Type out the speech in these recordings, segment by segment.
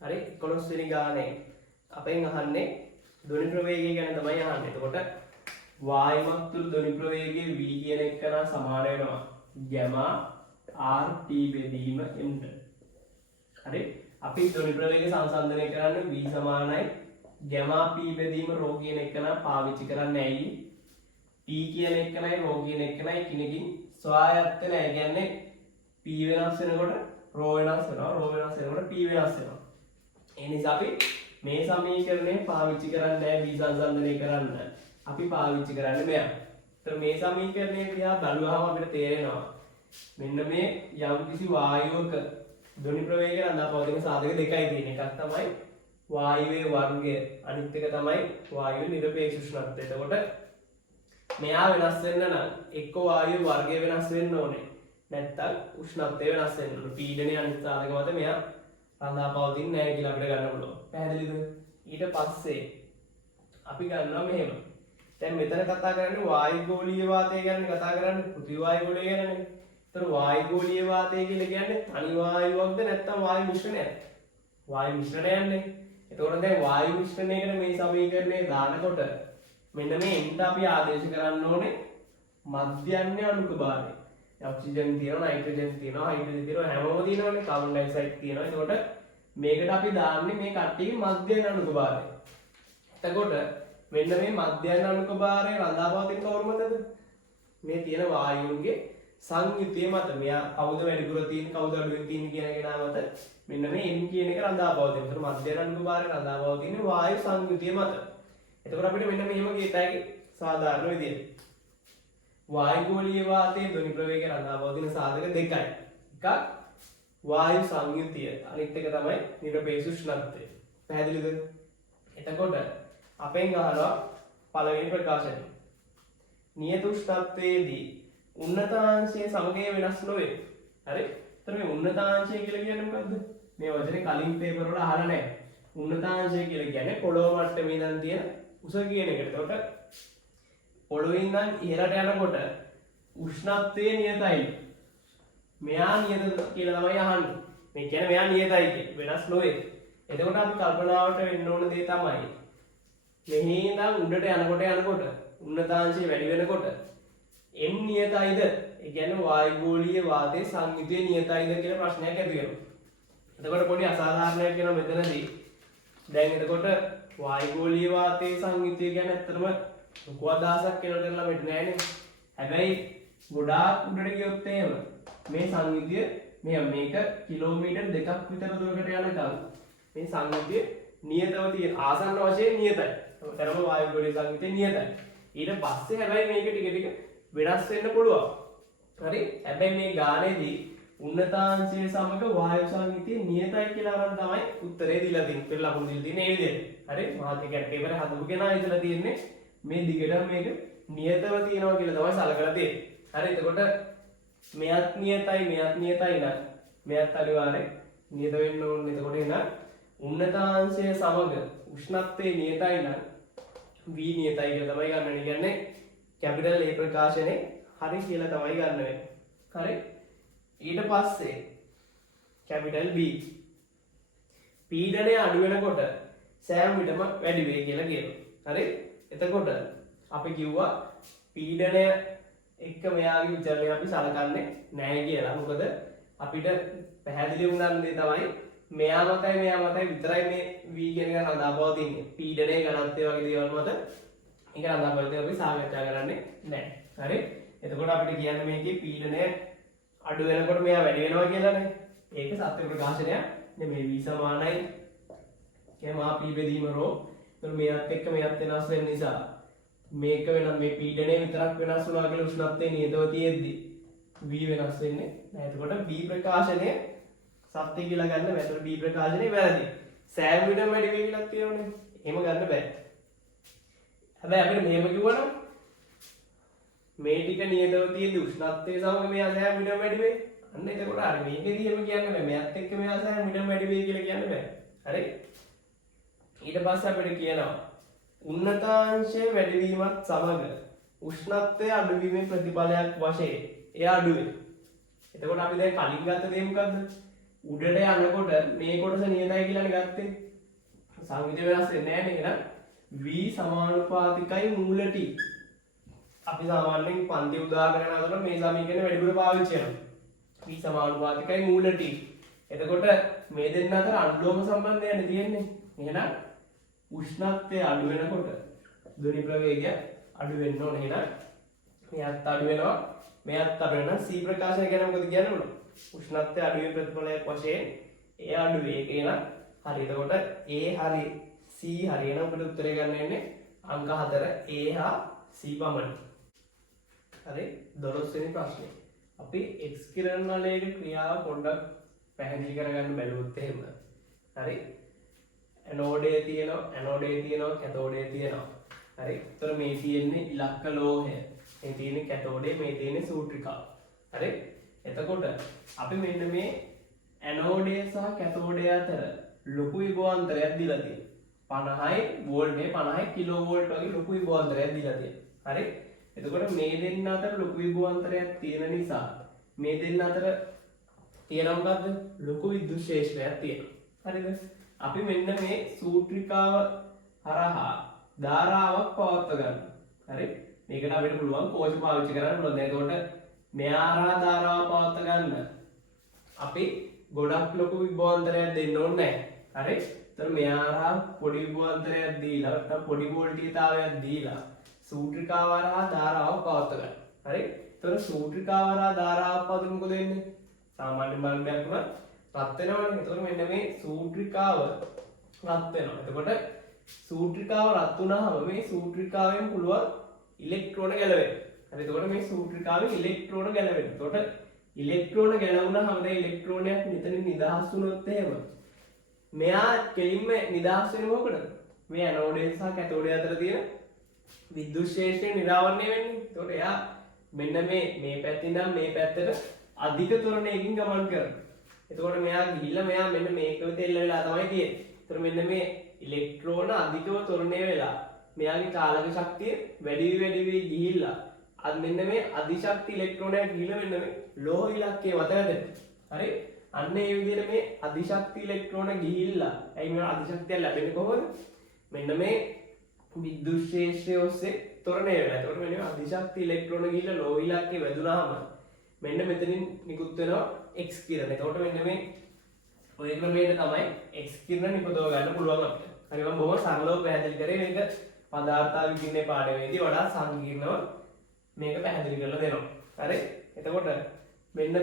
හරි 11 වෙනි ගානේ අපෙන් අහන්නේ ධ්වනි ප්‍රවේගය ගැන තමයි අහන්නේ. එතකොට වායුමත් තුළ ධ්වනි ප්‍රවේගය v කියන එක නා සමාන වෙනවා gamma rt බෙදීම m ට. හරි අපි ධ්වනි ප්‍රවේගය සංසන්දනය කරන්නේ v සමානයි gamma p බෙදීම ρ කියන එක නා පාවිච්චි කරන්නේ ඇයි? p කියන එක නයි ρ කියන එක නයි කිනකින් ස්වායත්ත නැහැ. කියන්නේ p වෙනස් වෙනකොට ρ වෙනස් වෙනවා, ρ වෙනස් වෙනකොට p වෙනස් වෙනවා. ඒ නිසා අපි මේ සමීකරණය පාවිච්චි කරන්නේ නැහැ v සංසන්දනය කරන්න. අපි පාවිච්චි කරන්නේ මෙයා. ඒතර මේ සමීකරණය දිහා බලුවාම අපිට තේරෙනවා මෙන්න මේ යම්කිසි වායුවක ධ්වනි ප්‍රවේගය රඳාපවතින සාධක දෙකයි තියෙන. එකක් තමයි වායුවේ වර්ගය, අනිත් එක තමයි වායුවේ නිරපේක්ෂ උෂ්ණත්වය. එතකොට මෙයා වෙනස් වෙන්න නම් එක්ක වායුවේ වර්ගය වෙනස් වෙන්න ඕනේ. නැත්තම් උෂ්ණත්වය වෙනස් වෙන්න ඕනේ. පීඩනයේ අනිත් සාධක මත මෙයා රඳාපවතින්නේ නැහැ කියලා අපිට ගන්න පුළුවන්. පැහැදිලිද? ඊට පස්සේ අපි ගන්නවා මෙහෙම. දැන් මෙතන කතා කරන්නේ වායුගෝලීය වාතය ගැන කතා කරන්නේ, පෘථිවි වායු ගෝලය ගැනනේ. ඒතර වායුගෝලීය වාතය කියලා කියන්නේ තනි වායුවක්ද නැත්නම් වායු මිශ්‍රණයක්ද? වායු මිශ්‍රණයක්නේ. එතකොට දැන් වායු මිශ්‍රණයකට මේ සමීකරණය දානකොට මෙන්න මේ එන්ට අපි ආදේශ කරන්න ඕනේ මධ්‍යන්‍ය අණුක භාරය. ඔක්සිජන් තියෙනවා, නයිට්‍රජන් තියෙනවා, හයිඩ්‍රජන් තියෙනවා, හැමෝම තියෙනවානේ, කාබන් ඩයොක්සයිඩ් තියෙනවා. එතකොට මේකට අපි දාන්නේ මේ කට්ටියගේ මධ්‍යන්‍ය අණුක භාරය. එතකොට මෙන්න මේ මධ්‍යන්‍ය අණුක භාරය රඳාපවතින කවුරුමතද? මේ තියෙන වායුන්ගේ සංයුතිය මත. මෙයා කවුද වැඩිපුර තියෙන්නේ, කවුද අඩුවෙන් තියෙන්නේ කියන කෙනා මත මෙන්න මේ n කියන එක රඳාපවතින. ඒතර මධ්‍යන්‍ය අණුක භාරය රඳාපවතින වායු සංයුතිය මත. එතකොට අපිට මෙන්න මෙහෙම කියතයි සාධාරණ විදියට. වායුගෝලීය වාතයේ ධ්වනි ප්‍රවේගය රඳාපවතින සාධක දෙකයි. එකක් වායු සංයුතිය, අනිත් එක තමයි නිරපේක්ෂ උෂ්ණත්වය. පැහැදිලිද? එතකොට අපෙන් අහනවා පළවෙනි ප්‍රකාශනය. නියත උෂ්ණත්වයේදී උන්නතාංශය සමගය වෙනස් නොවේ. හරි? එතන මේ උන්නතාංශය කියලා කියන්නේ මොකද්ද? මේ වචනේ කලින් පේපර් වල අහලා නැහැ. උන්නතාංශය කියලා කියන්නේ පොළොව මට්ටමේ ඉඳන් තියෙන උස කියන එකට. එතකොට පොළොවේ ඉඳන් ඉහළට යනකොට උෂ්ණත්වය නියතයි. මෙයා නියත කියලා තමයි අහන්නේ. මේ කියන්නේ මෙයා නියතයි කියන්නේ වෙනස් නොවේ. එතකොට අපි කල්පනාවට වෙන්න ඕන දේ තමයි මෙහි ඉඳන් උඩට යනකොට උන්නතාංශය වැඩි වෙනකොට m නියතයිද? ඒ කියන්නේ වායුගෝලීය වාතයේ සංයුතිය නියතයිද කියලා ප්‍රශ්නයක් ඇති වෙනවා. එතකොට පොඩි අසාධාරණයක් වෙනවා මෙතනදී. දැන් එතකොට වායුගෝලීය වාතයේ සංයුතිය ගැන ඇත්තටම ලොකු අදහසක් කරලා මෙන්න නෑනේ. හැබැයි ගොඩාක් උඩට ගියොත් එහෙම මේ සංයුතිය මේක කිලෝමීටර් 2ක් විතර දුරකට යනකම් මේ සංයුතිය නියතව තියෙන ආසන්න වශයෙන් නියතයි. තරම වායුගෝලීය සංයුතිය නියතයි. ඊට පස්සේ හැබැයි මේක ටික ටික වෙනස් වෙන්න පුළුවන්. හරි? හැබැයි මේ ගානේදී උන්නතාංශය සමග වායු සංයුතිය නියතයි කියලා අරන් තමයි උත්තරේ දීලා තියෙන්නේ. පෙර ලකුණු දීලා තියෙන්නේ මේ විදිහට. හරි? මාත් කියන්නේ පේපර් හදපු කෙනා ඉඳලා තියෙන්නේ මේ දිගටම මේක නියතව තියෙනවා කියලා තමයි සලකලා තියෙන්නේ. හරි? එතකොට මෙයත් නියතයි නම් මෙයත් අනිවාර්යෙන් නියත වෙන්න ඕනේ. එතකොට එහෙනම් උන්නතාංශය සමග උෂ්ණත්වයේ නියතයි නම් v නියතයි කියලා තමයි ගන්න වෙන්නේ. කියන්නේ කැපිටල් A ප්‍රකාශනේ හරි කියලා තමයි ගන්න වෙන්නේ. හරි? ඊට පස්සේ කැපිටල් B පීඩනය අඩු වෙනකොට සෑම විටම වැඩි වෙයි කියලා කියනවා. හරි? එතකොට අපි කිව්වා පීඩනය එක්ක මෙයාගේ විචලනය අපි සලකන්නේ නැහැ කියලා. මොකද අපිට පැහැදිලි වුණාන දේ තමයි මෙයා මතයි විතරයි මේ v කියන එක රඳාපවතින්නේ. පීඩනයේ ඝනත්වය වගේ දේවල් මත ඒක රඳාපවතින අපි සාකච්ඡා කරන්නේ නැහැ. හරි? එතකොට අපිට කියන්න මේකේ පීඩනය අඩු වෙනකොට මෙයා වැඩි වෙනවා කියලානේ. ඒක සත්‍ය ප්‍රකාශනයක් නෙමෙයි. v සමානයි gamma p බෙදීම ρ. එතකොට මෙයත් එක්ක මෙයත් වෙනස් වෙන නිසා මේක වෙන මේ පීඩනය විතරක් වෙනස් වුණා කියලා උෂ්ණත්වයේ නියතව තියෙද්දි v වෙනස් වෙන්නේ නැහැ. එතකොට b ප්‍රකාශනය සත්‍ය කියලා ගන්න බෑ. එතකොට b ප්‍රකාශනය වැරදි. සෑම විටම වැඩි වෙයි කියලා තියෙනවනේ. එහෙම ගන්න බෑ. හැබැයි අපිට මෙහෙම කිව්වනම් මේ ටික නියතව තියෙද්දි උෂ්ණත්වයේ සමග මෙයා සෑම විටම වැඩි වෙයි. අන්න එතකොට හරි මේකෙදි එහෙම කියන්න බෑ. මෙයත් එක්ක මෙයා සෑම විටම වැඩි වෙයි කියලා කියන්න බෑ. හරි? ඊට පස්සේ අපිට කියනවා උන්නතාංශය වැඩිවීමත් සමග උෂ්ණත්වය අඩුවීමේ ප්‍රතිඵලයක් වශයෙන් එය අඩු වෙයි. එතකොට අපි දැන් කලින් ගත්ත දේ මොකද්ද? උඩට යනකොට මේ කොටස නියතයි කියලානේ ගත්තේ. සංවිධ වෙනස් වෙන්නේ නැහැ නේද? v සමානුපාතිකයි මූල t. අපි සාමාන්‍යයෙන් පන්ති උදාහරණ ගන්නකොට මේ සමීකරණ වැඩිපුර පාවිච්චි කරනවා. v සමානුපාතිකයි මූල t. එතකොට මේ දෙන්න අතර අනුලෝම සම්බන්ධයනේ තියෙන්නේ. එහෙනම් උෂ්ණත්වය අඩු වෙනකොට ධ්වනි ප්‍රවේගය අඩු වෙන්න ඕනේ. එහෙනම් මෙයත් අඩු වෙනවා, මෙයත් අඩු වෙනවා. c ප්‍රකාශය ගැන මොකද කියන්න ඕන? උෂ්ණත්වය අඩු වෙන ප්‍රතිඵලයක් වශයෙන් ඒ අඩු වේ කියන හරි. එතකොට a හරි c හරි. එහෙනම් අපිට උත්තරය ගන්න වෙන්නේ අංක 4 a හා c පමණයි. හරි. 12 වෙනි ප්‍රශ්නේ. අපි x කිරණ නලයේ ක්‍රියාව පොඩ්ඩක් පැහැදිලි කරගන්න බැලුවොත් එහෙම. හරි. ඇනෝඩේ තියෙනවා, කැතෝඩේ තියෙනවා. හරි. ඒතර මේ තියෙන්නේ ඉලක්ක ලෝහය. මේ තියෙන්නේ කැතෝඩේ, මේ තියෙන්නේ සූත්‍රිකාව. හරි. එතකොට අපි මෙන්න මේ ඇනෝඩේ සහ කැතෝඩේ අතර ලොකු විභවාන්තරයක් දීලා තියෙනවා. 50 වෝල්ට් මේ 50 කිලෝ වෝල්ට් වගේ ලොකු විභවාන්තරයක් දීලා තියෙනවා. හරි. එතකොට මේ දෙන්න අතර ලොකු විභවාන්තරයක් තියෙන නිසා මේ දෙන්න අතර තියෙනවා මොකද්ද? ලොකු විද්‍යුත් ක්ෂේත්‍රයක් තියෙනවා. හරිද? අපි මෙන්න මේ සූත්‍රිකාව හරහා ධාරාවක් පවත්ව ගන්න. හරි? මේකට අපිට පුළුවන් කෝෂ පාවිච්චි කරන්න පුළුවන්. එතකොට මෙයා හරහා ධාරාව පවත්ව ගන්න අපි ගොඩක් ලොකු විභවාන්තරයක් දෙන්න ඕනේ නැහැ. හරි? එතකොට මෙයා හරහා පොඩි විභවාන්තරයක් දීලා නැත්නම් පොඩි වෝල්ටීයතාවයක් දීලා සූත්‍රිකාව හරහා ධාරාව පවත්ව ගන්න. හරි? එතකොට සූත්‍රිකාව හරහා ධාරාව පවත්වන මොකද වෙන්නේ? සාමාන්‍ය බල්බයක් උනත් රත් වෙනවනේ. එතකොට මෙන්න මේ සූත්‍රිකාව රත් වෙනවා. එතකොට සූත්‍රිකාව රත් වුණාම මේ සූත්‍රිකාවෙන් පුළුවන් ඉලෙක්ට්‍රෝන ගැලවෙන්න. හරි. එතකොට මේ සූත්‍රිකාවෙන් ඉලෙක්ට්‍රෝන ගැලවෙන්න. එතකොට ඉලෙක්ට්‍රෝන ගැලවුණාම දැන් ඉලෙක්ට්‍රෝනයක් මෙතනින් නිදහස් වුණොත් එහෙම මෙයා කෙලින්ම නිදහස් වෙන්නේ මොකටද? මේ ඇනෝඩේ සහ කැතෝඩේ අතර තියෙන විද්‍යුත් ක්ෂේත්‍රය නිරාවරණය වෙන්නේ. එතකොට එයා මෙන්න මේ පැත්තෙන් නම් මේ පැත්තට අධික ත්වරණයකින් ගමන් කරනවා. එතකොට මෙයා ගිහිල්ලා මෙයා මෙන්න මේක වෙත එල්ල වෙලා තමයි තියෙන්නේ. එතකොට මෙන්න මේ ඉලෙක්ට්‍රෝන අධිකව ත්වරණය වෙලා මෙයාගේ චාලක ශක්තිය වැඩි වී ගිහිල්ලා අද මෙන්න මේ අධිශක්ති ඉලෙක්ට්‍රෝනයක් ගිහිල්ලා මෙන්න මේ ලෝහ ඉලක්කයේ මත වැදෙනවා. හරි? අන්න ඒ විදිහට මේ අධිශක්ති ඉලෙක්ට්‍රෝන ගිහිල්ලා ඇයි මේ අධිශක්තිය ලැබෙන්නේ කොහොමද? මෙන්න මේ විද්‍යුත් ක්ෂේත්‍රය ඔස්සේ ත්වරණය වෙනවා. එතකොට මෙන්න අධිශක්ති ඉලෙක්ට්‍රෝන ගිහිල්ලා ලෝහ ඉලක්කයේ වැදුනහම මෙන්න මෙතනින් නිකුත් වෙනවා x කිරණ. එතකොට මෙන්න මේ ඔය ක්‍රමයට තමයි x කිරණ නිපදව ගන්න පුළුවන් අපිට. හරි මම බොහොම සරලව පැහැදිලි කරේ. මේක පදාර්ථ විද්‍යාවේ පාඩමේදී වඩා සංකීර්ණව මේක පැහැදිලි කරලා දෙනවා. හරි? එතකොට මෙන්න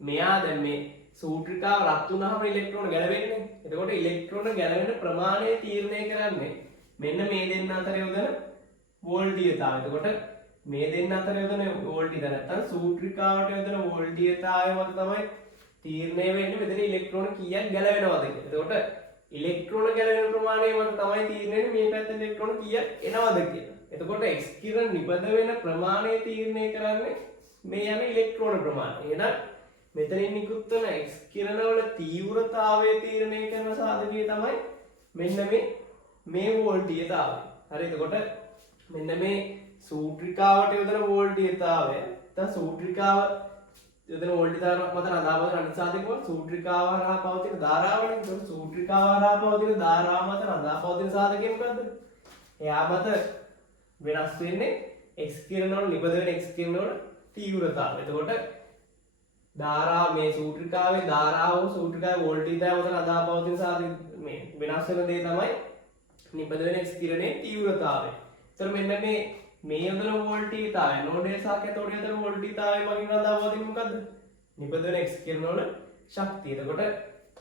මෙයා දැන් මේ සූත්‍රිකාව රත් වුණාම ඉලෙක්ට්‍රෝන ගැලවෙන්නේ. එතකොට ඉලෙක්ට්‍රෝන ගැලවෙන ප්‍රමාණය තීරණය කරන්නේ මෙන්න මේ දෙන්න අතර යොදන වෝල්ටීයතාවය. එතකොට මේ දෙන්න අතර යොදන වෝල්ටීයතාවය නැත්නම් සූත්‍රිකාවට යොදන වෝල්ටීයතාවය මත තමයි තීරණය වෙන්නේ මෙතන ඉලෙක්ට්‍රෝන කීයක් ගැලවෙනවද කියලා. එතකොට ඉලෙක්ට්‍රෝන ගැලවෙන ප්‍රමාණය මත තමයි තීරණය වෙන්නේ මේ පැත්තේ ඉලෙක්ට්‍රෝන කීයක් එනවද කියලා. එතකොට x කිරණ නිපද වෙන ප්‍රමාණය තීරණය කරන්නේ මේ යන ඉලෙක්ට්‍රෝන ප්‍රමාණය. එහෙනම් මෙතනින් නිකුත් වන x කිරණ වල තීව්‍රතාවය තීරණය කරන සාධකය තමයි මෙන්න මේ වෝල්ටීයතාවය. හරි? එතකොට මෙන්න මේ සූත්‍රිකාවට යොදන වෝල්ටීයතාවය නැත්නම් සූත්‍රිකාව යොදන වෝල්ටීයතාවය මත අදාළව අනිත් සාධකය සූත්‍රිකාව හරහා පවතින ධාරාවනේ. එතකොට සූත්‍රිකාව හරහා පවතින ධාරාව මත අදාළ පවතින සාධකය මොකද්ද? එයා මත වෙනස් වෙන්නේ x කිරණ වල නිපද වෙන x කිරණ වල තීව්‍රතාවය. එතකොට ධාරා මේ සූත්‍රිකාවේ ධාරාව සූත්‍රිකාවේ වෝල්ටීයතාවය මත අදාළ පවතින සාධක මේ වෙනස් වෙන දේ තමයි නිපද වෙන x කිරණේ තීව්‍රතාවය. එතකොට මෙන්න මේ යොදන වෝල්ටීයතාවය නෝඩේ සහ කැතෝඩේ අතර වෝල්ටීයතාවය මගින් අදාළ පවතින මොකද්ද? නිපද වෙන x කිරණ වල ශක්තිය. එතකොට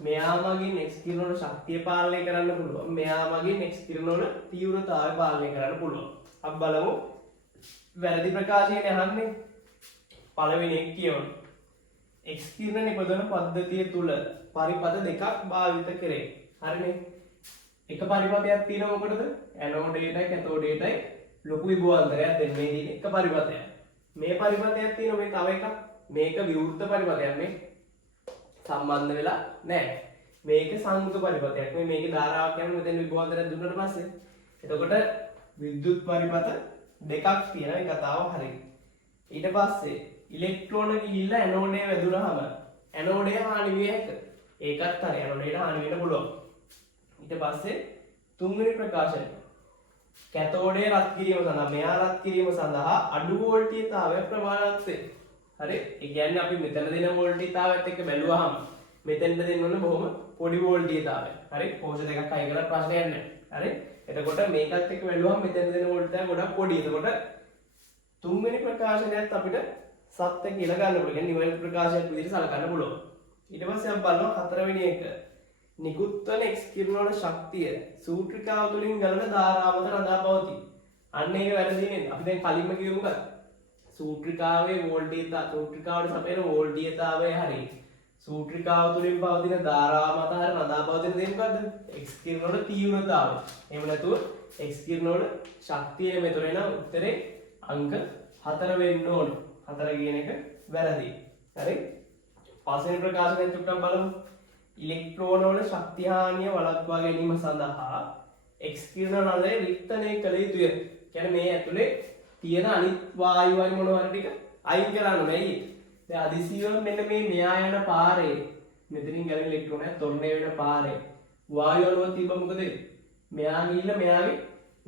මෙයා මගින් x කිරණ වල ශක්තිය පාලනය කරන්න පුළුවන්. මෙයා මගින් x කිරණ වල තීව්‍රතාවය පාලනය කරන්න පුළුවන්. අපි බලමු වැරදි ප්‍රකාශයෙන් අහන්නේ පළවෙනි එක කියවන්න. x කිරණ නිපදවන පද්ධතිය තුල පරිපථ දෙකක් භාවිත කරේ. හරිනේ? එක පරිපථයක් තියෙනවා මොකටද? ඇනෝඩේටයි කැතෝඩේටයි ලොකු විභවාන්තරයක් දෙන්නේ තියෙන එක පරිපථයක්. මේ පරිපථයක් තියෙනවා මේ තව එකක්. මේක විවෘත පරිපථයක් මේ සම්බන්ධ වෙලා නැහැ. මේක සංයුත පරිපථයක්. මේකේ ධාරාවක් යන මෙතන විභවාන්තරයක් දුන්නාට පස්සේ එතකොට විද්‍යුත් පරිපථ දෙකක් තියෙනවා. ඒ කතාව හරියි. ඊට පස්සේ ඉලෙක්ට්‍රෝන ගිහිල්ලා ඇනෝඩේ වැදුනහම ඇනෝඩය හානි විය හැකියි. ඒකත් හරි ඇනෝඩයට හානි වෙන්න පුළුවන්. ඊට පස්සේ තුන්වෙනි ප්‍රකාශනය කැතෝඩය රත් කිරීම සඳහා මෙයා රත් කිරීම සඳහා අඩු වෝල්ටීයතාවය ප්‍රමාණවත් වේ. හරි? ඒ කියන්නේ අපි මෙතන දෙන වෝල්ටීයතාවයත් එක්ක බැලුවාම මෙතෙන්ට දෙන්න ඕන බොහොම පොඩි වෝල්ටීයතාවය. හරි? කෝෂ දෙකක් අය කරලා ප්‍රශ්නයක් නැහැ. හරි? එතකොට මේකත් එක්ක බැලුවාම මෙතෙන් දෙන වෝල්ටීයතාවය ගොඩක් පොඩි. එතකොට තුන්වෙනි ප්‍රකාශනයත් අපිට සත්‍ය කියලා ගන්න පුළුවන්. කියන්නේ නිවැරදි ප්‍රකාශයක් විදිහට සලකන්න පුළුවන්. ඊට පස්සේ අපි බලනවා හතරවෙනි එක. නිකුත් වන එක්ස් කිරණ වල ශක්තිය සූත්‍රිකාව තුළින් ගලන ධාරාව මත රඳා පවතී. අන්න ඒක වැරදි නේද? අපි දැන් කලින්ම කිව්ව මොකක්ද? සූත්‍රිකාවේ වෝල්ටීයතාව සූත්‍රිකාවට සපයන වෝල්ටීයතාවය හරි. සූත්‍රිකාව තුළින් පවතින ධාරාව මත හරි රඳා පවතින දේ මොකද්ද? එක්ස් කිරණ වල තීව්‍රතාවය. එහෙම නැතුව එක්ස් කිරණ වල ශක්තිය මෙතන එන උත්තරේ අංක 4 වෙන්න ඕන. 4 කියන එක වැරදි. හරි? පස්වෙනි ප්‍රකාශනයෙන් චුට්ටක් බලමු. ඉලෙක්ට්‍රෝන වල ශක්ති හානිය වළක්වා ගැනීම සඳහා එක්ස් කිරණ නලය රික්තණය කළ යුතුය. කියන්නේ මේ ඇතුලේ තියෙන අනිත් වායු වල මොනවා හරි ටික අයින් කරන්න බැයි. දැන් අදිසියව මෙන්න මේ මෙයා යන පාරේ මෙතනින් ගැලෙන ඉලෙක්ට්‍රෝනය තොරණය වෙන පාරේ වායු අණුව තිබ්බ මොකද වෙන්නේ? මෙයා ගිහිල්ලා මෙයාගේ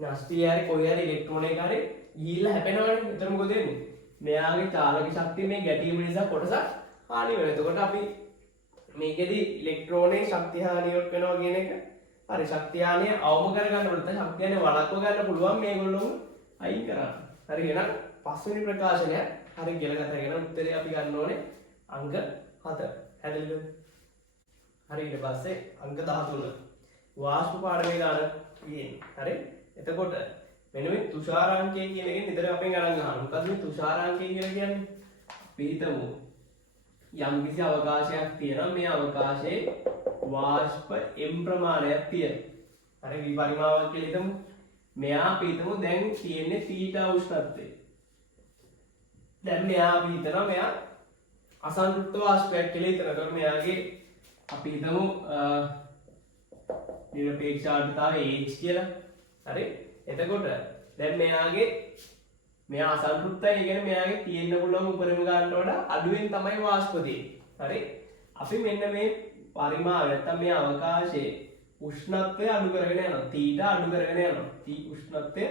නෂ්ටිය හරි කොයි හරි ඉලෙක්ට්‍රෝනයක හරි ගිහිල්ලා හැපෙනවනේ. එතන මොකද වෙන්නේ? මෙයාගේ චාලක ශක්තිය මේ ගැටීම නිසා කොටසක් හානි වෙනවා. එතකොට අපි මේකෙදි ඉලෙක්ට්‍රෝනේ ශක්ති හානියක් වෙනවා කියන එක හරි ශක්ති හානිය අවම කරගන්න පුළුවන්. ශක්ති හානිය වළක්ව ගන්න පුළුවන් මේගොල්ලෝ අයින් කරන්න. හරි එහෙනම් පස්වෙනි ප්‍රකාශනය හරි කියලා ගත කරගෙන උත්තරේ අපි ගන්න ඕනේ අංක 7. හැදෙන්නද? හරි ඊට පස්සේ අංක 13. වාෂ්ප පාඩමේ දාන තියෙන්නේ. හරි? එතකොට මෙන්න මේ තුෂාරාංකය කියන එකෙන් නිතර අපෙන් අරන් ගන්නවා. මොකද මේ තුෂාරාංකය කියලා කියන්නේ? අපි හිතමු යම් කිසි අවකාශයක් තියෙනවා. මේ අවකාශයේ වාෂ්ප m ප්‍රමාණයක් තියෙනවා. හරි විපරිමාවක් කියලා හිතමු. මෙයා අපි හිතමු දැන් තියෙන්නේ θ උෂ්ණත්වය. දැන් මෙයා අපි හිතනවා මෙයා අසන්තුෂ්ත වාෂ්පයක් කියලා හිතනවා. ඒකට මෙයාගේ අපි හිතමු නිරපේක්ෂ ආර්ද්‍රතාවය H කියලා. හරි? එතකොට දැන් මෙයා අසන්තුෂ්තයි. ඒ කියන්නේ මෙයාගේ තියෙන්න පුළුවන් උපරිම ගානට වඩා අඩුවෙන් තමයි වාෂ්ප තියෙන්නේ. හරි? අපි මෙන්න මේ පරිමාව නැත්නම් මේ අවකාශයේ උෂ්ණත්වය අඩු කරගෙන යනවා. θ අඩු කරගෙන යනවා. උෂ්ණත්වය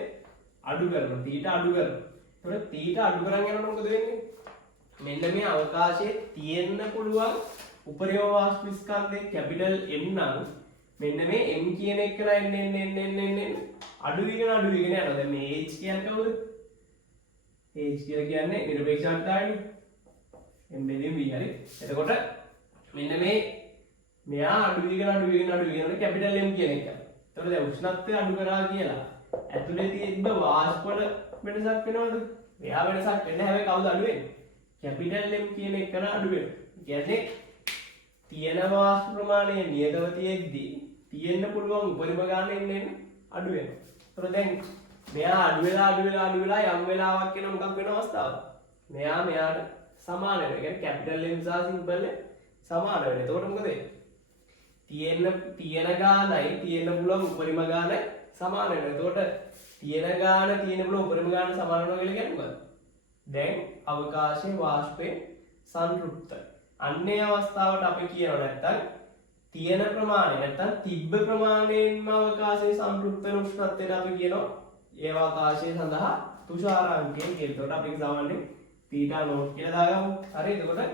අඩු කරනවා. θ අඩු කරනවා. ඒතකොට θ අඩු කරගෙන යනකොට මොකද වෙන්නේ? මෙන්න මේ අවකාශයේ තියෙන්න පුළුවන් උපරිම වාෂ්ප ස්කන්ධයේ කැපිටල් M නම් මෙන්න මේ M කියන එක එන්න අඩු වෙගෙන යනවා. දැන් මේ H කියන්නේ කවුද? H කියලා කියන්නේ නිරපේක්ෂ ආර්ද්‍රතාවයනේ. M බෙදීම V හරි. එතකොට මෙන්න මෙයා අඩු වෙගෙන කැපිටල් M කියන එක. එතකොට දැන් උෂ්ණත්වය අඩු කරා කියලා ඇතුලේ තියෙන වාෂ්ප වල වෙනසක් වෙනවද? එයා වෙනසක් වෙන්නේ හැබැයි කවුද අඩු වෙන්නේ? කැපිටල් M කියන එක න අඩු වෙනවා. කියන්නේ තියෙන වාෂ්ප ප්‍රමාණය නියතව තියෙද්දී තියෙන්න පුළුවන් උපරිම ගාන එන්න අඩු වෙනවා. එතකොට දැන් මෙයා අඩු වෙලා යම් වෙලාවක් එන මොකක් වෙන අවස්ථාවද? මෙයාට සමාන වෙනවා. කියන්නේ කැපිටල් M සහ සිම්පල් M සමාන වෙනවා. එතකොට මොකද වෙන්නේ? තියෙන ගානයි තියෙන්න පුළුවන් උපරිම ගානයි සමාන වෙනවා. එතකොට තියෙන ගාන තියෙන්න පුළුවන් උපරිම ගාන සමාන වෙනවා කියලා කියන්නේ මොකද්ද? දැන් අවකාශයේ වාෂ්පේ සංතෘප්තයි. අන්නේ අවස්ථාවට අපි කියනවා නැත්තම් තියෙන ප්‍රමාණය නැත්තම් තිබ්බ ප්‍රමාණයෙන්ම අවකාශයේ සංතෘප්ත වෙන උෂ්ණත්වයට අපි කියනවා ඒ අවකාශය සඳහා තුෂාරාංකය කියලා. එතකොට අපි සාමාන්‍යයෙන් θ නෝට් කියලා දාගමු. හරි? එතකොට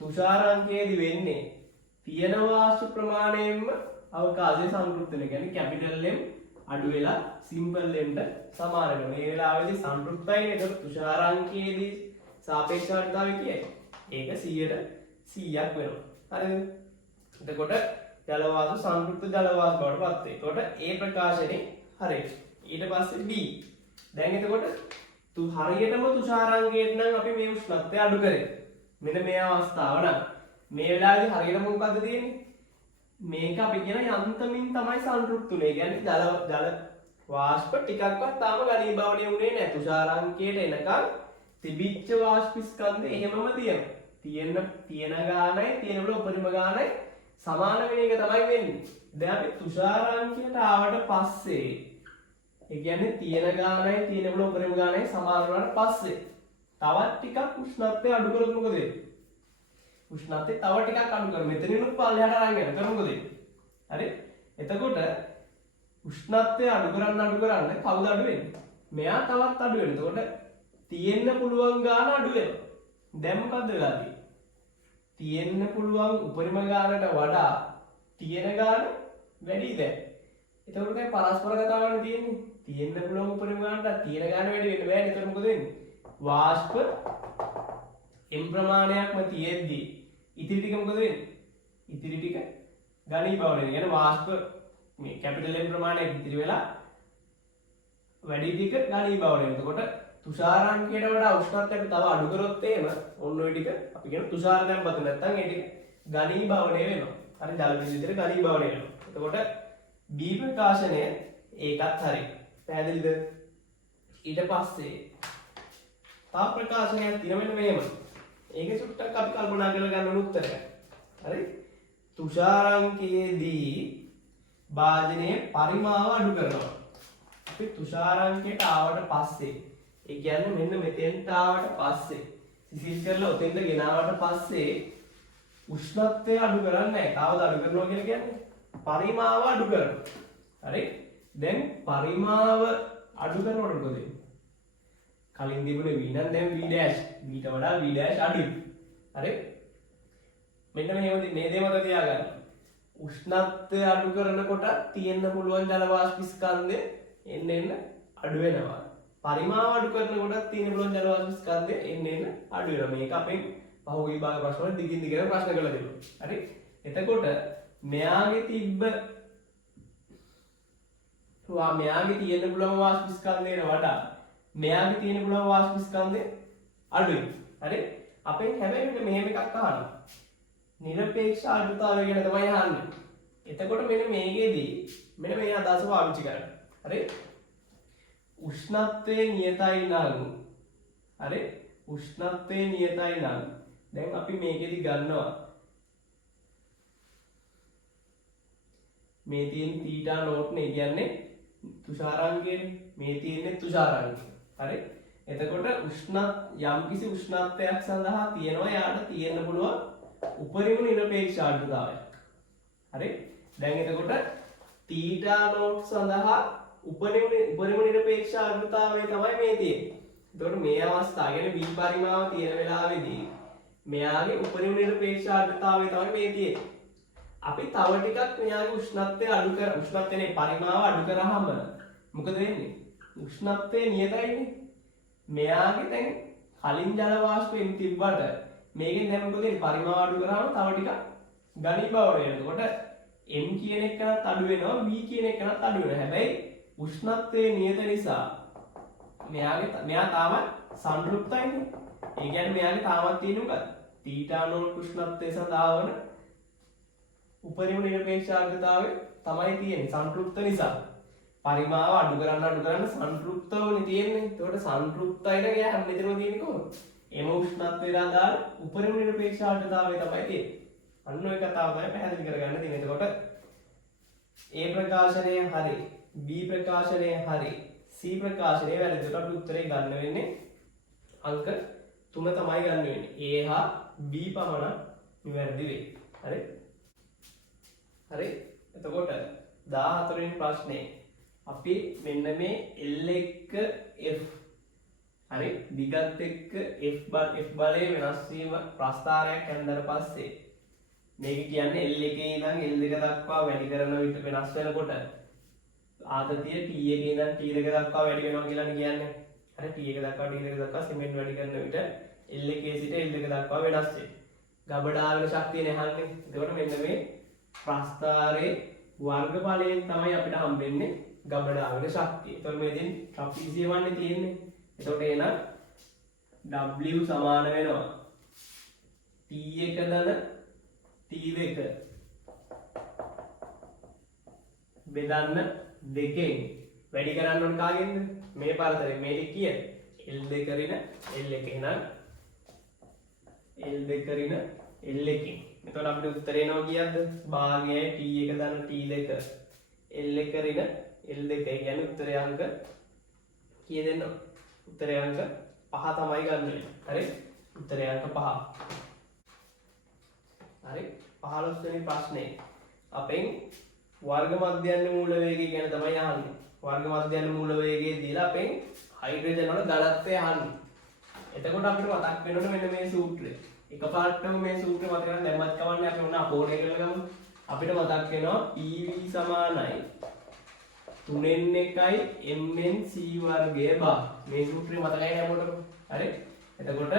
තුෂාරාංකයේදී වෙන්නේ තියෙන වාෂ්ප ප්‍රමාණයෙන්ම අවකාශයේ සංතෘප්ත වෙන. කියන්නේ කැපිටල් M අඩු වෙලා සිම්පල් M ට සමාන වෙනවා. මේ වෙලාවේදී සංතෘප්තයි. එතකොට තුෂාරාංකයේදී සාපේක්ෂ ආර්ද්‍රතාවය කියයි. ඒක 100ක් වෙනවා. හරිද? එතකොට ජල වාෂ්ප සංතෘප්ත ජල වාෂ්ප බවට පත් වෙයි. එතකොට ඒ ප්‍රකාශනේ හරි. ඊට පස්සේ B. දැන් එතකොට හරියටම තුෂාරාංකයට නම් අපි මේ උෂ්ණත්වය අඩු කරේ. මෙන්න මේ අවස්ථාව නම් මේ වෙලාවේදී හරියටම මොකද්ද තියෙන්නේ? මේක අපි කියන යන්තමින් තමයි සංතෘප්තුනේ. කියන්නේ ජල වාෂ්ප ටිකක්වත් තාම ඝනීභවණය වුණේ නැහැ. තුෂාරාංකයට එනකන් තිබිච්ච වාෂ්ප ස්කන්ධය එහෙමම තියෙනවා. තියෙන ගානයි තියෙන වල උපරිම ගානයි සමාන වෙන එක තමයි වෙන්නේ. දැන් අපි තුෂාරාංකයට ආවට පස්සේ ඒ කියන්නේ තියෙන ගානයි තියෙන වල උපරිම ගානයි සමාන වුණාට පස්සේ තවත් ටිකක් උෂ්ණත්වය අඩු කරොත් මොකද වෙන්නේ? උෂ්ණත්වය තව ටිකක් අඩු කරමු. මෙතනිනුත් පල්ලෙහාට අරන් යන්න. මොකද වෙන්නේ? හරි? එතකොට උෂ්ණත්වය අඩු කරන්න කවුද අඩු වෙන්නේ? මෙයා තවත් අඩු වෙනවා. එතකොට තියෙන්න පුළුවන් ගාන අඩු වෙනවා. දැන් මොකද්ද වෙලා තියෙන්නේ? තියෙන්න පුළුවන් උපරිම ගානට වඩා තියෙන ගාන වැඩි දැන්. එතකොට දැන් පරස්පර කතාවනේ තියෙන්නේ. තියෙන්න පුළුවන් උපරිම ගානට තියෙන ගාන වැඩි වෙන්න බෑනේ. එතකොට මොකද වෙන්නේ? වාෂ්ප m ප්‍රමාණයක්ම තියෙද්දි ඉතිරි ටික මොකද වෙන්නේ? ඉතිරි ටික ඝනීභවණය වෙනවා. يعني වාෂ්ප මේ කැපිටල් M ප්‍රමාණයක් ඉතිරි වෙලා වැඩි ටික ඝනීභවණය වෙනවා. එතකොට තුෂාරාංකයට වඩා උෂ්ණත්වය තව අඩු කරොත් එහෙම ඔන්න ඔය ටික අපි කියන තුෂාර දැම්පත නැත්නම් ඒ ටික ඝනීභවණය වෙනවා. හරි ජල විද්‍යුතයට ඝනීභවණය වෙනවා. එතකොට B ප්‍රකාශනය ඒකත් හරි. පැහැදිලිද? ඊට පස්සේ තව ප්‍රකාශනයක් තියෙන මෙන්න මෙහෙම. ඒක සුට්ටක් අපි කල්පනා කරලා ගන්න ඕන උත්තරයක්. හරි? තුෂාරාංකයේදී භාජනයේ පරිමාව අඩු කරනවා. අපි තුෂාරාංකයට ආවට පස්සේ ඒ කියන්නේ මෙන්න මෙතෙන්ට ආවට පස්සේ සිසිල් කරලා ඔතෙන්ට ගෙනාවට පස්සේ උෂ්ණත්වය අඩු කරන්නේ නැහැ. තාවද අඩු කරනවා කියලා කියන්නේ පරිමාව අඩු කරනවා. හරි? දැන් පරිමාව අඩු කරනකොට මොකද වෙන්නේ? කලින් තිබුණේ v නම් දැන් v dash. v ට වඩා v dash අඩුයි. හරි? මෙන්න මේ දේ මතක තියාගන්න. උෂ්ණත්වය අඩු කරනකොට තියෙන්න පුළුවන් ජල වාෂ්ප ස්කන්ධය එන්න අඩු වෙනවා. පරිමාව අඩු කරනකොට තියෙන පුළුවන් ජල වාෂ්ප ස්කන්ධය එන්න අඩු වෙනවා. මේක අපෙන් පහුගිය විභාග ප්‍රශ්න වල දිගින් දිගට ප්‍රශ්න කරලා දෙනවා. හරි? එතකොට මෙයාගේ තියෙන පුළුවන් වාෂ්ප ස්කන්ධයට වඩා මෙයාගේ තියෙන පුළුවන් වාෂ්ප ස්කන්ධය අඩුයි. හරි? අපෙන් හැබැයි මෙන්න මෙහෙම එකක් අහන්න. නිරපේක්ෂ අඩුතාවය ගැන තමයි අහන්නේ. එතකොට මෙන්න මේකෙදී මෙන්න මේ අදහස පාවිච්චි කරන්න. හරි? උෂ්ණත්වයේ නියතයි නම් හරි? උෂ්ණත්වයේ නියතයි නම් දැන් අපි මේකෙදි ගන්නවා මේ තියෙන තීටා නෝට් නේ කියන්නේ තුෂාරාංකයනේ. මේ තියෙන්නේ තුෂාරාංකය. හරි? එතකොට යම්කිසි උෂ්ණත්වයක් සඳහා තියෙනවා යාට තියෙන්න පුළුවන් උපරිම නිරපේක්ෂ ආර්ද්‍රතාවයක්. හරි? දැන් එතකොට තීටා නෝට් සඳහා උපරිම නිරපේක්ෂ ආර්ද්‍රතාවය තමයි මේ තියෙන්නේ. එතකොට මේ අවස්ථාව කියන්නේ v පරිමාව තියෙන වෙලාවේදී මෙයාගේ උපරිම නිරපේක්ෂ ආර්ද්‍රතාවය තමයි මේ තියෙන්නේ. අපි තව ටිකක් මෙයාගේ උෂ්ණත්වයේ පරිමාව අඩු කරාම මොකද වෙන්නේ? උෂ්ණත්වය නියතයිනේ. මෙයාගේ දැන් කලින් ජල වාෂ්පයෙන් තිබ්බට මේකෙන් දැන් මොකද වෙන්නේ? පරිමාව අඩු කරාම තව ටිකක් ඝනීභවණය වෙනවා. එතකොට m කියන එකනත් අඩු වෙනවා, v කියන එකනත් අඩු වෙනවා. හැබැයි උෂ්ණත්වයේ නියත නිසා මෙයා තාමත් සංතෘප්තයිනේ. ඒ කියන්නේ මෙයාගේ තාමත් තියෙන මොකද? තීටා නෝට් උෂ්ණත්වයේ සඳහා වන උපරිම නිරපේක්ෂ ආර්ද්‍රතාවය තමයි තියෙන්නේ සංතෘප්ත නිසා. පරිමාව අඩු කරන්න සංතෘප්තවනේ තියෙන්නේ. ඒකට සංතෘප්තයි නම් එයා හැම වෙලේම තියෙන්නේ කොහොමද? එම උෂ්ණත්වයට අදාළ උපරිම නිරපේක්ෂ ආර්ද්‍රතාවය තමයි තියෙන්නේ. අන්න ඔය කතාව තමයි පැහැදිලි කරගන්න තියෙන්නේ. එතකොට A ප්‍රකාශනය හරි, B ප්‍රකාශනය හරි, C ප්‍රකාශනය වැරදි. ඒකට අපි උත්තරේ ගන්න වෙන්නේ අංක 3 තමයි ගන්න වෙන්නේ. A හා B පමණ නිවැරදි වෙයි. හරි? හරි? එතකොට 14 වෙනි ප්‍රශ්නේ අපි මෙන්න මේ L එක්ක F හරි දිගත් එක්ක F බලයේ වෙනස් වීම ප්‍රස්ථාරයක් හැන්දට පස්සේ මේක කියන්නේ L එකේ ඉඳන් L2 දක්වා වැඩි කරන විට වෙනස් වෙනකොට ආතතිය T එකේ ඉඳන් T2 දක්වා වැඩි වෙනවා කියලා කියන්නේ. හරි T1 දක්වා T2 දක්වා සිමෙන්ට් වැඩි කරන විට L එකේ සිට L2 දක්වා වෙනස් වෙයි. ගබඩාවල ශක්තිය නැහන්නේ. එතකොට මෙන්න මේ ප්‍රස්ථාරයේ වර්ගඵලයෙන් තමයි අපිට හම්බෙන්නේ ගබඩාවල ශක්තිය. එතකොට මේකෙන් ට්‍රපීසියමන්නේ තියෙන්නේ. එතකොට එහෙනම් W සමාන වෙනවා T1 දන T2 බෙදන්න දෙකෙන් වැඩි කරන්න ඕන කාගෙන්ද? මේ පරතරේ මේක කීයද? L2 රින L1 එහෙනම් L2 රින L1. එතකොට අපිට උත්තරේ එනවා කීයක්ද? භාගයයි T1 දන T2 L1 රින L2. ඒ කියන්නේ උත්තරේ අංක කීයද එන්න? උත්තරේ අංක 5 තමයි ගන්න වෙන්නේ. හරි? උත්තරේ අංක 5. හරි 15 වෙනි ප්‍රශ්නේ අපෙන් වර්ග මධ්‍යන්න මූල වේගය ගැන තමයි අහන්නේ. වර්ග මධ්‍යන්න මූල වේගය දීලා අපෙන් හයිඩ්‍රජන් වල ඝනත්වය අහන්නේ. එතකොට අපිට මතක් වෙනවනේ මෙන්න මේ සූත්‍රය. එකපාරටම මේ සූත්‍රය මතක ගන්න දැම්මත් කවන්නේ අපි මොන අපෝණය කරලා ගමු. අපිට මතක් වෙනවා PV සමානයි 3n එකයි mn c වර්ගය බා. මේ සූත්‍රය මතකයි නේද? හරි. එතකොට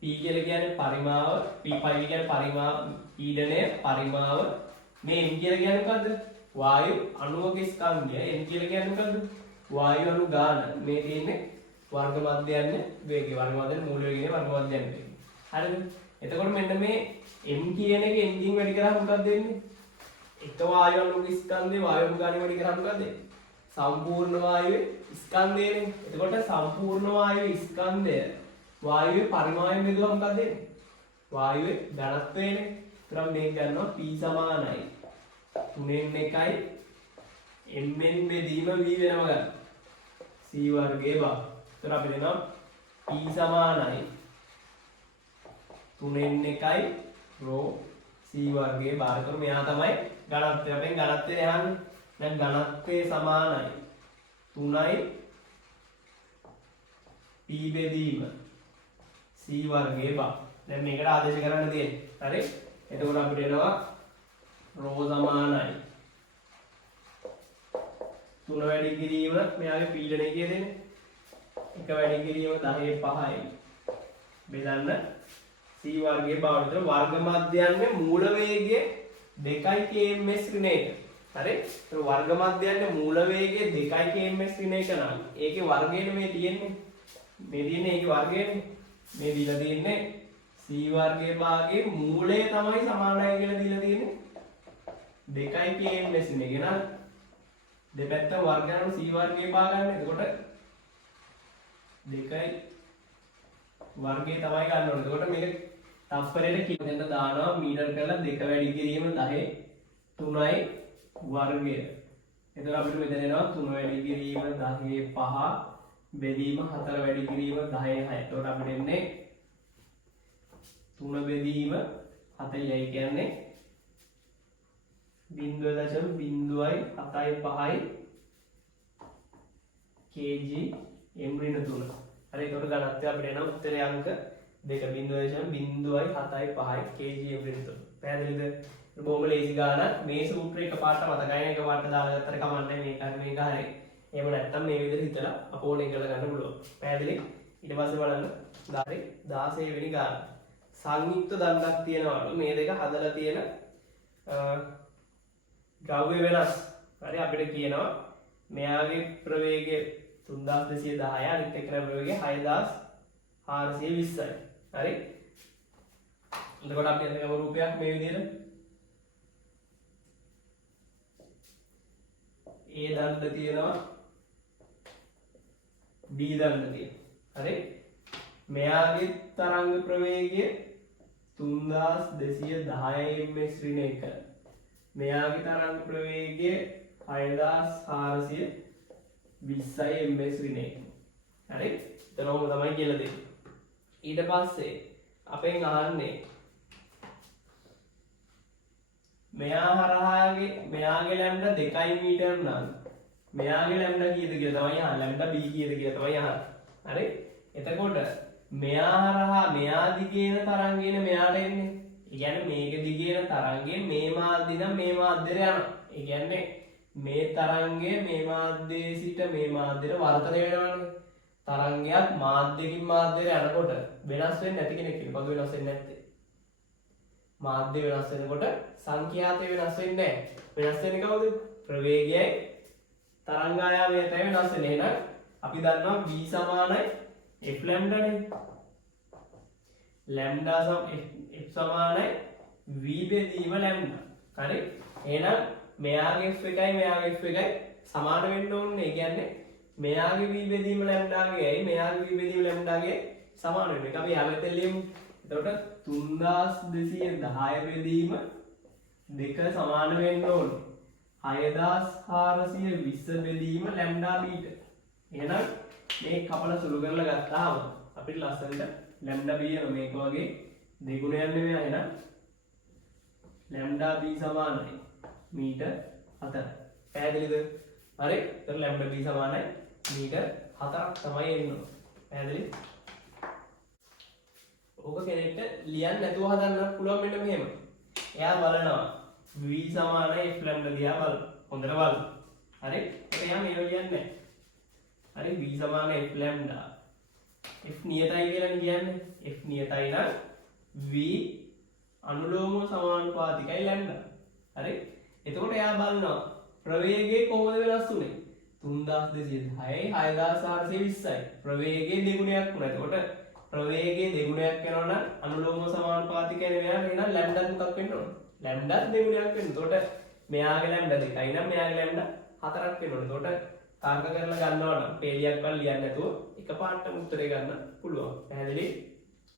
P කියලා කියන්නේ පරිමාව, P pi කියන්නේ පරිමාව, පීඩනය, පරිමාව. මේ n කියලා කියන්නේ මොකද්ද? වායු අණුවක ස්කන්ධය. n කියලා කියන්නේ මොකද්ද? වායු අණු ගාන. මේ තියෙන්නේ වර්ග මධ්‍යයන් වේගය. වර්ග මධ්‍යයන් මූල වේගය වර්ග මධ්‍යයන් වේගය. හරිද? එතකොට මෙන්න මේ m කියන එක n කින් වැඩි කරාම මොකක්ද වෙන්නේ? එක වායු අණුක ස්කන්ධේ වායු අණු ගානේ වැඩි කරාම මොකක්ද වෙන්නේ? සම්පූර්ණ වායුවේ ස්කන්ධයනේ. එතකොට සම්පූර්ණ වායුවේ ස්කන්ධය වායුවේ පරිමාණයෙන් බෙදුවා මොකක්ද වෙන්නේ? වායුවේ ඝනත්වයනේ. ඒතරම් මේක ගන්නවා P සමානයි 3n එකයි mn බෙදීම v වෙනම ගන්න. c වර්ගයේ බව. ඒතර අපි දෙනවා P සමානයි 3n එකයි ρ c වර්ගයේ බව. ඒතර මෙයා තමයි ඝනත්වය. අපෙන් ඝනත්වය යහන්නේ. දැන් ඝනත්වය සමානයි 3යි P බෙදීම c වර්ගයේ බව. දැන් මේකට ආදේශ කරන්න තියෙන්නේ. හරි? එතකොට අපිට එනවා ρ සමානයි 3 වැඩි කිරීම මෙයාගේ පීඩනය කියදෙන්නේ. 1 වැඩි කිරීම 10/5යි. බෙදන්න c වර්ගයේ බව. විතර වර්ග මධ්‍යයන්නේ මූල වේගය 2 kms ඍණ 1. හරි? ඒක වර්ග මධ්‍යයන්නේ මූල වේගය 2 kms ඍණ 1 නම් ඒකේ වර්ගයනේ මේ තියෙන්නේ. මේ තියෙන්නේ ඒකේ වර්ගයනේ. මේ දීලා තියෙන්නේ c වර්ගයේ භාගයේ මූලය තමයි සමානයි කියලා දීලා තියෙන්නේ 2 kms නේ ගෙන දෙපැත්ත වර්ග කරන c වර්ගයේ භාග ගන්න. එතකොට 2 වර්ගයේ තමයි ගන්න ඕනේ. එතකොට මේක තප්පරයට කිලෝමීටරෙන් දානවා මීටර කරලා 2 වැඩි කිරීම 10 3යි වර්ගය. එතකොට අපිට මෙතන එනවා 3 වැඩි කිරීම 10/5 බෙදීම 4 වැඩි කිරීම 10/6. එතකොට අපිට එන්නේ 3 බෙදීම 7යි කියන්නේ 0.075 kg m ඍණ 3. හරි ඒකට ඝනත්වය අපිට එනවා උත්තරේ අංක 2.0.075 kg m ඍණ 3. පැහැදිලිද? බොහොම ලේසි ගානක්. මේ සූත්‍රය එකපාරට මතකයි නේ. එකපාරට දාලා ගත්තට කමන්නේ මේක හරි මේක හරි. එහෙම නැත්තම් මේ විදිහට හිතලා අපෝණය කරලා ගන්න පුළුවන්. පැහැදිලි? ඊට පස්සේ බලන්න 16 වෙනි ගාන. සංයුක්ත දණ්ඩක් තියෙනවලු මේ දෙක හදලා තියෙන ද්‍රව්‍ය වෙනස්. හරි අපිට කියනවා මෙයාගේ ප්‍රවේගය 3210යි අනිත් එක ප්‍රවේගය 6420යි. හරි? එතකොට අපි අතන රූපයක් මේ විදිහට A දණ්ඩ තියෙනවා B දණ්ඩ තියෙනවා. හරි? මෙයාගේ තරංග ප්‍රවේගය 3210 ms ඍණ 1. මෙයාගේ තරංග ප්‍රවේගය 6420 ms ඍණ 1. හරි? එතනම තමයි කියලා දෙන්නේ. ඊට පස්සේ අපෙන් අහන්නේ මෙයාගේ ලැම්ඩා 2 මීටර නම් මෙයාගේ ලැම්ඩා කීයද කියලා තමයි අහන්නේ. ලැම්ඩා b කීයද කියලා තමයි අහන්නේ. හරි? එතකොට මෙයා හරහා මෙයා දිගේන තරංගයන මෙයාට එන්නේ. ඒ කියන්නේ මේක දිගේන තරංගයෙන් මේ මාධ්‍ය නම් මේ මාධ්‍යට යනවා. ඒ කියන්නේ මේ තරංගය මේ මාධ්‍යයේ සිට මේ මාධ්‍යට වර්ධනය වෙනවනේ. තරංගයක් මාධ්‍යකින් මාධ්‍යයට යනකොට වෙනස් වෙන්නේ නැති කෙනෙක් ඉන්නේ. පොදු වෙනස් වෙන්නේ නැත්තේ. මාධ්‍ය වෙනස් වෙනකොට සංඛ්‍යාතය වෙනස් වෙන්නේ නැහැ. වෙනස් වෙන්නේ කවුද? ප්‍රවේගයයි තරංග ආයාමයයි තමයි වෙනස් වෙන්නේ. එහෙනම් අපි දන්නවා v සමානයි f lambda නේ. lambda f සමානයි v බෙදීම lambda. හරි? එහෙනම් මෙයාගේ f එකයි මෙයාගේ f එකයි සමාන වෙන්න ඕනේ. ඒ කියන්නේ මෙයාගේ v බෙදීම lambda ගේයි මෙයාගේ v බෙදීම lambda ගේ සමාන වෙන්න. ඒක අපි යාළුවෙන් ලියමු. එතකොට 3210 බෙදීම 2 සමාන වෙන්න ඕනේ 6420 බෙදීම lambda බීට. එහෙනම් මේ කපල සුළු කරලා ගත්තාම අපිට ලස්සනට lambda b යන මේක වගේ දෙගුණයක් නෙවෙයි. එහෙනම් ලැම්ඩා b සමානයි මීටර් 4යි. පැහැදිලිද? හරි. ඒතර ලැම්ඩා b සමානයි මීටර් 4ක් තමයි එන්න ඕන. පැහැදිලි? ඕක කෙනෙක්ට ලියන්න නැතුව හදන්න පුළුවන් මෙන්න මෙහෙම. එයා බලනවා v සමානයි f ලැම්ඩා දිහා බලන්න. හොඳට බලන්න. හරි? ඒක එයා මේව ලියන්නේ නැහැ. හරි v සමාන f ලැම්ඩා f නියතයි කියලා කියන්නේ f නියතයි නම් v අනුලෝම සමානුපාතිකයි ලැම්ඩා. හරි? එතකොට එයා බලනවා ප්‍රවේගය කොහොමද වෙනස් වුනේ? 3210යි 6420යි. ප්‍රවේගයේ දෙගුණයක් වුණා. එතකොට ප්‍රවේගයේ දෙගුණයක් වෙනවා නම් අනුලෝම සමානුපාතිකයි වෙනවා. එහෙනම් ලැම්ඩා මොකක් වෙන්න ඕන? ලැම්ඩා දෙගුණයක් වෙන්න. එතකොට මෙයාගේ ලැම්ඩා 2යි නම් මෙයාගේ ලැම්ඩා 4ක් වෙන්න ඕන. එතකොට තර්ක කරලා ගන්නවා නම් පේලියක් වල ලියන්න නැතුව එකපාරටම උත්තරේ ගන්න පුළුවන්. පැහැදිලි?